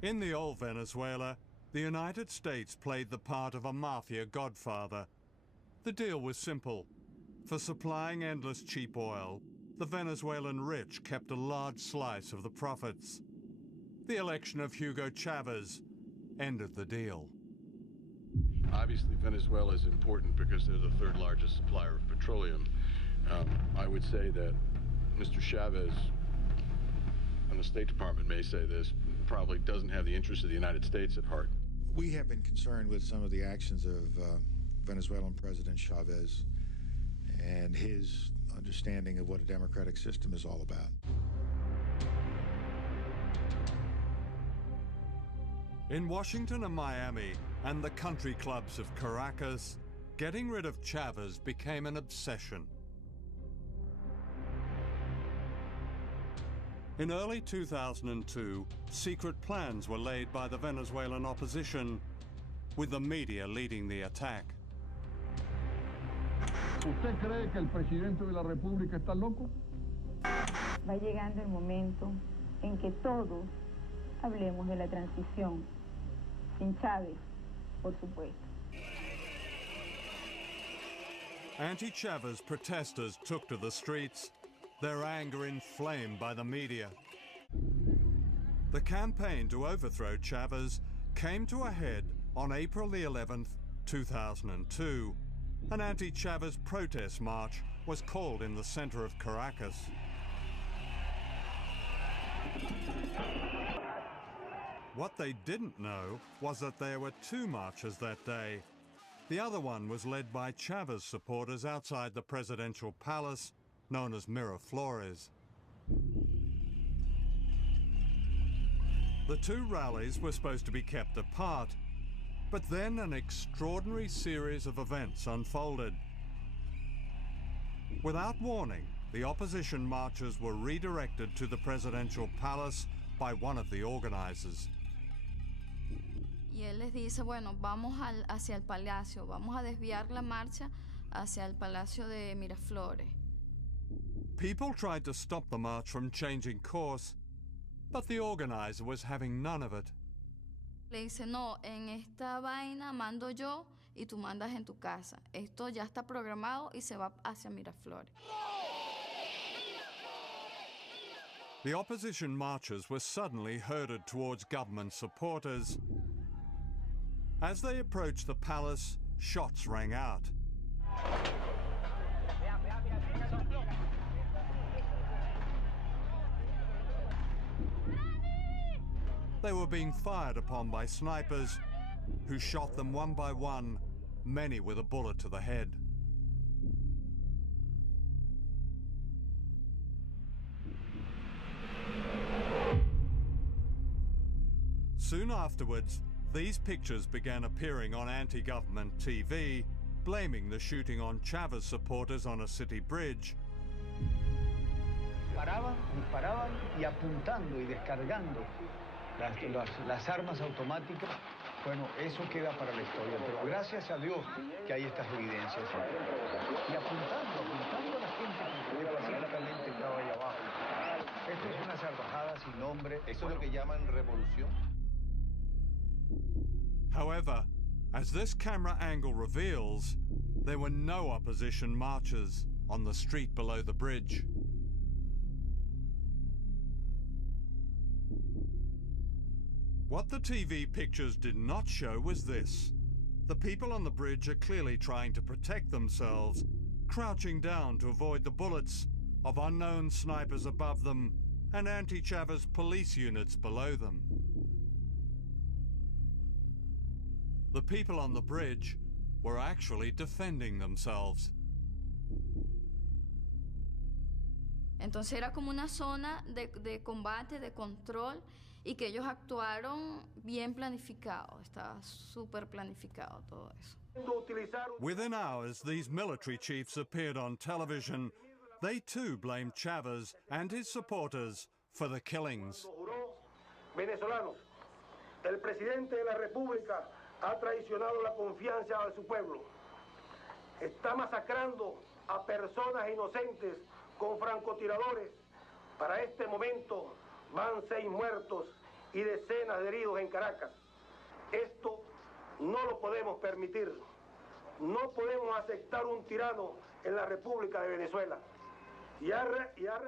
In the old Venezuela, the United States played the part of a mafia godfather. The deal was simple. For supplying endless cheap oil, the Venezuelan rich kept a large slice of the profits. The election of Hugo Chavez ended the deal. Obviously, Venezuela is important because they're the third largest supplier of petroleum. I would say that Mr. Chavez, and the State Department may say this, probably doesn't have the interests of the United States at heart. We have been concerned with some of the actions of Venezuelan President Chavez and his understanding of what a democratic system is all about. In Washington and Miami and the country clubs of Caracas, getting rid of Chavez became an obsession. In early 2002, secret plans were laid by the Venezuelan opposition, with the media leading the attack. ¿Usted cree que el presidente de la República está loco? Va llegando el momento en que todos hablemos de la transición, sin Chávez, por supuesto. Anti-Chavez protesters took to the streets, their anger inflamed by the media. The campaign to overthrow Chavez came to a head on April the 11th, 2002. An anti-Chavez protest march was called in the center of Caracas. What they didn't know was that there were two marches that day. The other one was led by Chavez supporters outside the presidential palace, known as Miraflores. The two rallies were supposed to be kept apart, but then an extraordinary series of events unfolded. Without warning, the opposition marchers were redirected to the presidential palace by one of the organizers. Y él les dice, bueno, vamos hacia el palacio, vamos a desviar la marcha hacia el palacio de Miraflores. People tried to stop the march from changing course, but the organizer was having none of it. Le dice, no, en esta vaina mando yo y tú mandas en tu casa. Esto ya está programado y se va hacia Miraflores. The opposition marchers were suddenly herded towards government supporters. As they approached the palace, shots rang out. They were being fired upon by snipers, who shot them one by one, many with a bullet to the head. Soon afterwards, these pictures began appearing on anti-government TV, blaming the shooting on Chavez supporters on a city bridge. Disparaban y apuntando y descargando las armas automáticas. Bueno, eso queda para la historia, pero gracias a Dios que hay estas evidencias. Y apuntando a la gente que pacíficamente estaba ahí abajo. Esto es una salvajada sin nombre. Eso es lo que llaman revolución. However, as this camera angle reveals, there were no opposition marchers on the street below the bridge. What the TV pictures did not show was this. The people on the bridge are clearly trying to protect themselves, crouching down to avoid the bullets of unknown snipers above them and anti-Chavez police units below them. The people on the bridge were actually defending themselves. Entonces era como una zona de combate, de control, y que ellos actuaron bien planificado. Estaba súper planificado todo eso. Within hours, these military chiefs appeared on television. They too blamed Chavez and his supporters for the killings. Venezolanos, el presidente de la República ha traicionado la confianza de su pueblo. Está masacrando a personas inocentes con francotiradores. Para este momento van 6 muertos y decenas de heridos en Caracas. Esto no lo podemos permitir. No podemos aceptar un tirano en la República de Venezuela.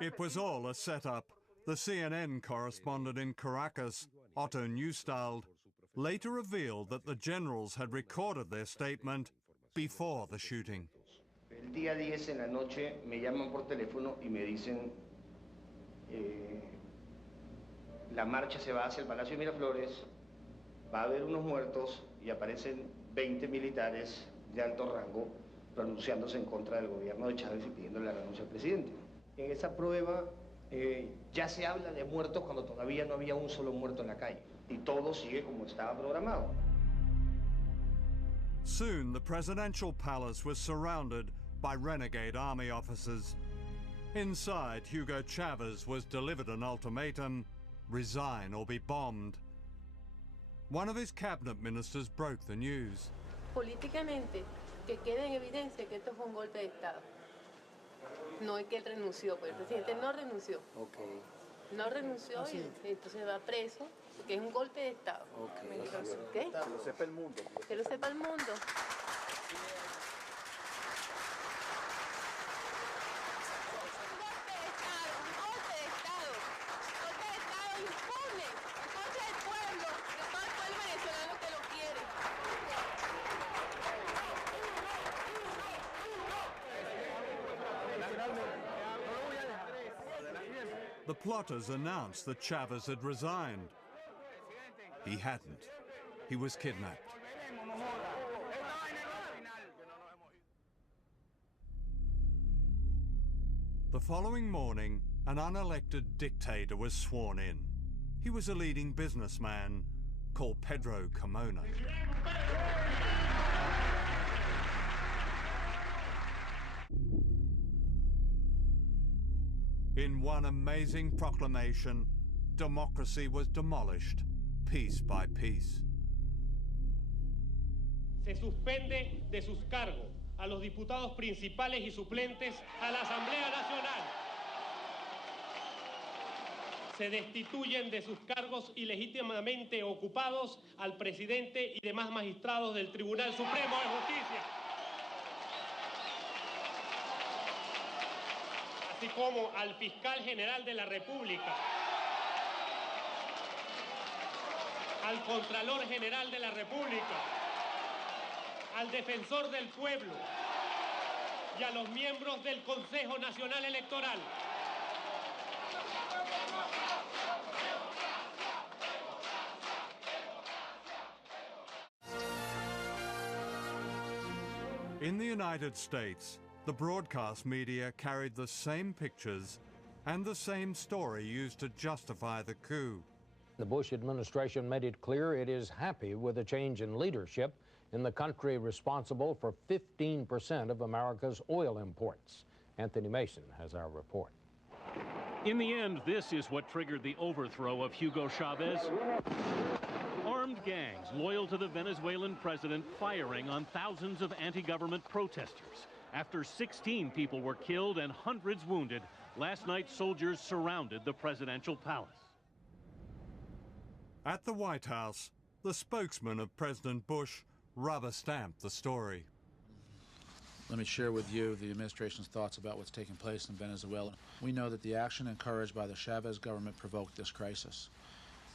It was all a setup. The CNN correspondent in Caracas, Otto Neustald, later revealed that the generals had recorded their statement before the shooting. El día 10 en la noche me llaman por teléfono y me dicen la marcha se va hacia el Palacio de Miraflores, va a haber unos muertos y aparecen 20 militares de alto rango pronunciándose en contra del gobierno de Chávez y pidiendo la renuncia al presidente. En esa prueba ya se habla de muertos cuando todavía no había un solo muerto en la calle y todo sigue como estaba programado. Soon the presidential palace was surrounded by renegade army officers. Inside, Hugo Chavez was delivered an ultimatum: resign or be bombed. One of his cabinet ministers broke the news. Políticamente, que quede en evidencia que esto fue un golpe de Estado. No es que él renunció, pues el presidente no renunció. Okay. No renunció y entonces va preso, porque es un golpe de Estado. Okay. ¿Okay? Que lo sepa el mundo. Que lo sepa el mundo. The plotters announced that Chavez had resigned. He hadn't. He was kidnapped. The following morning, an unelected dictator was sworn in. He was a leading businessman called Pedro Carmona. In one amazing proclamation, democracy was demolished, piece by piece. Se suspende de sus cargos a los diputados principales y suplentes a la Asamblea Nacional. Se destituyen de sus cargos ilegítimamente ocupados al presidente y demás magistrados del Tribunal Supremo de Justicia. Así como al fiscal general de la República, al Contralor General de la República, al Defensor del Pueblo y a los miembros del Consejo Nacional Electoral. In the United States, the broadcast media carried the same pictures and the same story used to justify the coup. The Bush administration made it clear it is happy with a change in leadership in the country responsible for 15% of America's oil imports. Anthony Mason has our report. In the end, this is what triggered the overthrow of Hugo Chavez. Armed gangs loyal to the Venezuelan president firing on thousands of anti-government protesters. After 16 people were killed and hundreds wounded, last night soldiers surrounded the presidential palace. At the White House, the spokesman of President Bush rubber-stamped the story. Let me share with you the administration's thoughts about what's taking place in Venezuela. We know that the action encouraged by the Chavez government provoked this crisis.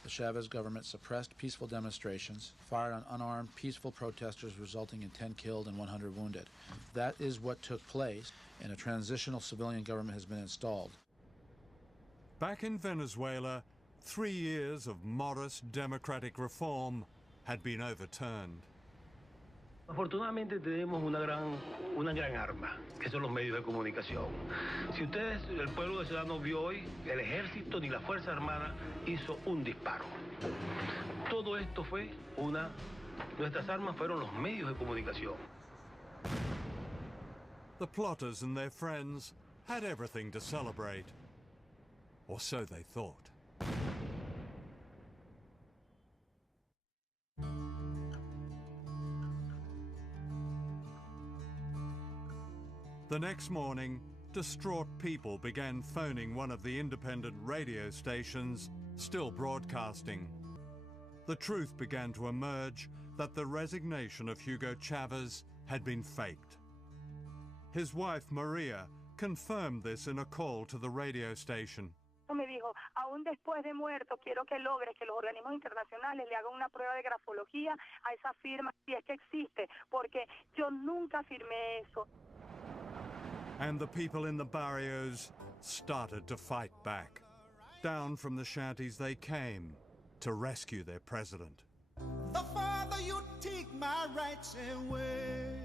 The Chavez government suppressed peaceful demonstrations, fired on unarmed, peaceful protesters, resulting in 10 killed and 100 wounded. That is what took place, and a transitional civilian government has been installed. Back in Venezuela, 3 years of modest democratic reform had been overturned. Afortunadamente tenemos una gran arma, que son los medios de comunicación. Si ustedes, el pueblo venezolano vio hoy, el ejército ni la Fuerza Armada hizo un disparo. Todo esto fue nuestras armas fueron los medios de comunicación. The plotters and their friends had everything to celebrate. Or so they thought. The next morning, distraught people began phoning one of the independent radio stations still broadcasting. The truth began to emerge that the resignation of Hugo Chavez had been faked. His wife, Maria, confirmed this in a call to the radio station. Me dijo, aún después de muerto, quiero que logres que los organismos internacionales le hagan una prueba de grafología a esa firma, si es que existe, porque yo nunca firmé eso. And the people in the barrios started to fight back. Down from the shanties they came to rescue their president. The farther you take my rights away,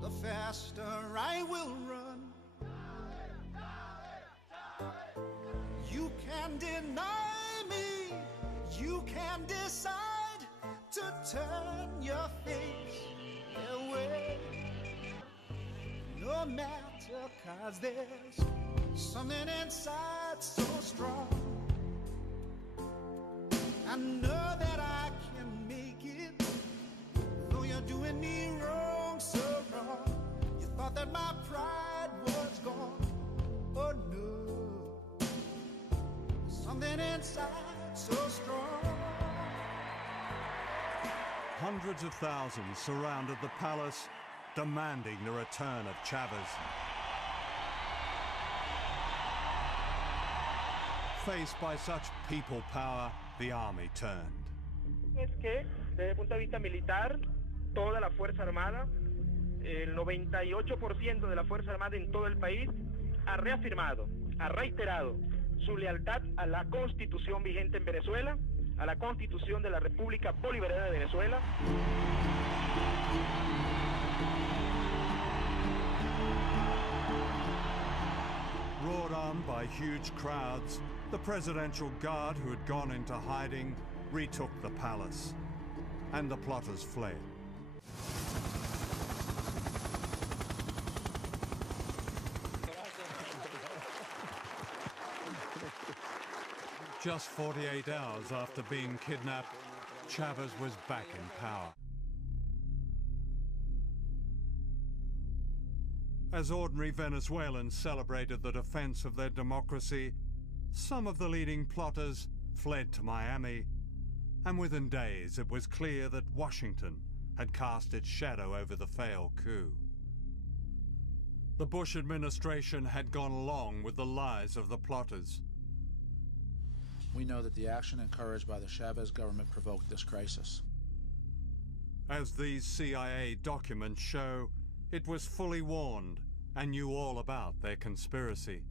the faster I will run. You can deny me, you can decide to turn your face away. No matter, 'cause there's something inside so strong. I know that I can make it, though you're doing me wrong, so wrong. You thought that my pride was gone, oh no. Something inside so strong. Hundreds of thousands surrounded the palace, demanding the return of Chavez. Faced by such people power, the army turned. Es que, desde el punto de vista militar, toda la Fuerza Armada, el 98% de la Fuerza Armada en todo el país, ha reafirmado, ha reiterado su lealtad a la Constitución vigente en Venezuela, a la Constitución de la República Bolivariana de Venezuela. Roared on by huge crowds, the Presidential Guard who had gone into hiding retook the palace, and the plotters fled. Just 48 hours after being kidnapped, Chavez was back in power. As ordinary Venezuelans celebrated the defense of their democracy, some of the leading plotters fled to Miami, and within days it was clear that Washington had cast its shadow over the failed coup. The Bush administration had gone along with the lies of the plotters. We know that the action encouraged by the Chavez government provoked this crisis. As these CIA documents show, it was fully warned and knew all about their conspiracy.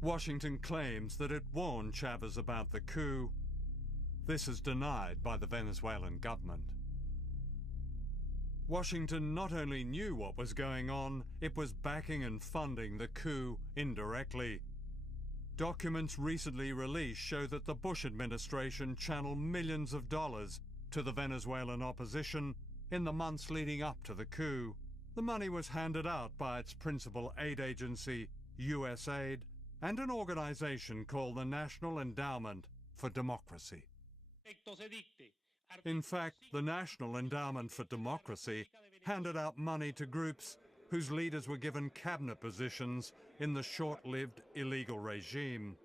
Washington claims that it warned Chavez about the coup. This is denied by the Venezuelan government. Washington not only knew what was going on, it was backing and funding the coup indirectly. Documents recently released show that the Bush administration channeled millions of dollars to the Venezuelan opposition in the months leading up to the coup. The money was handed out by its principal aid agency, USAID, and an organization called the National Endowment for Democracy. In fact, the National Endowment for Democracy handed out money to groups whose leaders were given cabinet positions in the short-lived illegal regime.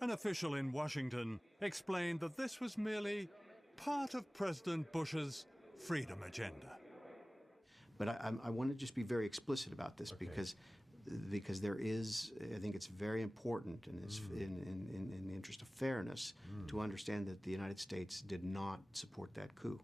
An official in Washington explained that this was merely part of President Bush's freedom agenda. But I want to just be very explicit about this, because there is, I think it's very important, and it's in the interest of fairness, to understand that the United States did not support that coup.